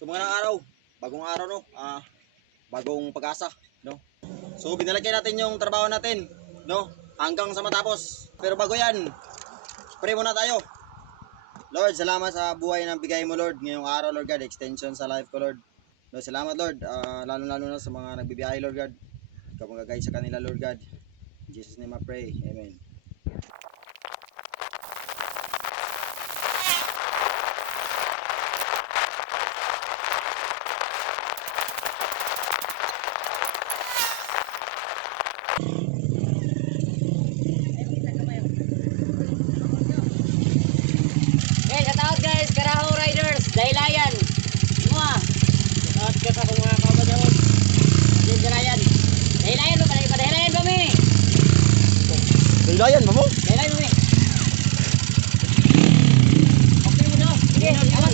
So mga araw, bagong araw no, bagong pag-asa, no. So binalagyan natin yung trabaho natin, no, hanggang sa matapos. Pero bago 'yan, pray muna tayo. Lord, salamat sa buhay na bigay mo, Lord, ngayong araw, Lord God, extension sa life ko, Lord. Lord, salamat, Lord, lalo-lalo na sa mga nagbibiyahe, Lord God. Ikaw mag-guide sa kanila, Lord God. In Jesus' name I pray. Amen. Guys, shoutout guys, Karaho Riders, Daylayan. Semua. At kata ko mga kababayan. Daylayan. Daylayan mo pala, Daylayan kami. Daylayan mo mo? Daylayan kami. Okay mo daw. Sige, lamat.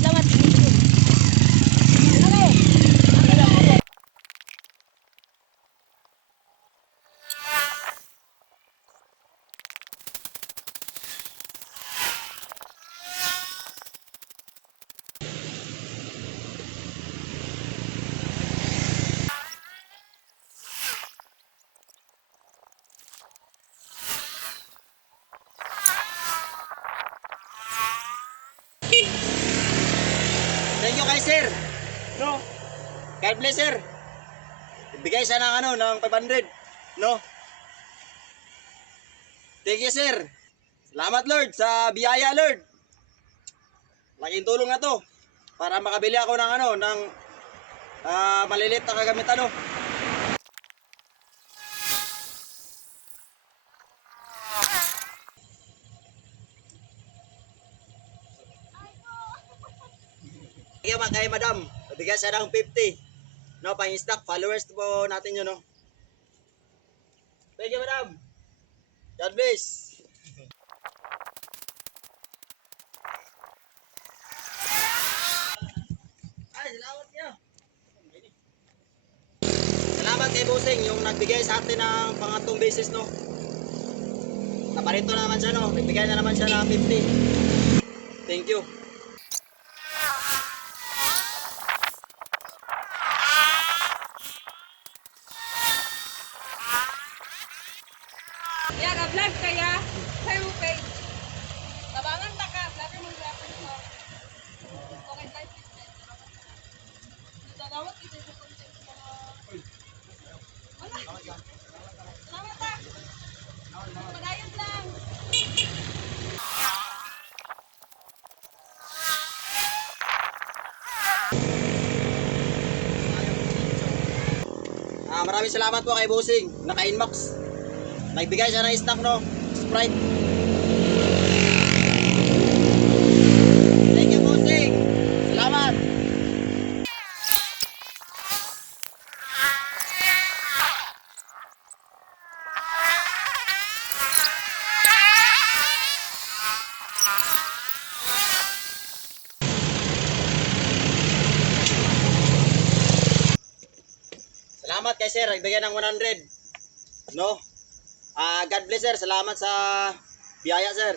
Thank you kay sir. No. God bless sir. Ibigay siya ng ng 500. No. Thank you sir. Salamat Lord sa biyaya Lord. Laking tulong na to para makabili ako ng ng malilit na kagamitan no. Kay madam, bigyan siya ng 50. No, pang stock followers po natin yun no. Thank you madam. God bless. Ay, salamat niyo. Salamat kay Busing yung nagbigay sa atin ng pangatlong beses no. Naparito na naman siya no. Nagbigay na naman siya ng 50. Thank you. Ya, ka-vlog kaya. Sa'yo mo page. Tabangan ta ka. Vlogger mo vlogger mo. Okay, guys. Nadawat kita sa content sa mga... Wala. Salamat ta. Padayon lang. Maraming salamat po kay Busing. Naka-inbox. Nagbigay siya ng stock no. Sprite. Thank you Busing. Salamat. Salamat kay sir, nagbigay ng 100. No? God bless sir, salamat sa biyaya sir.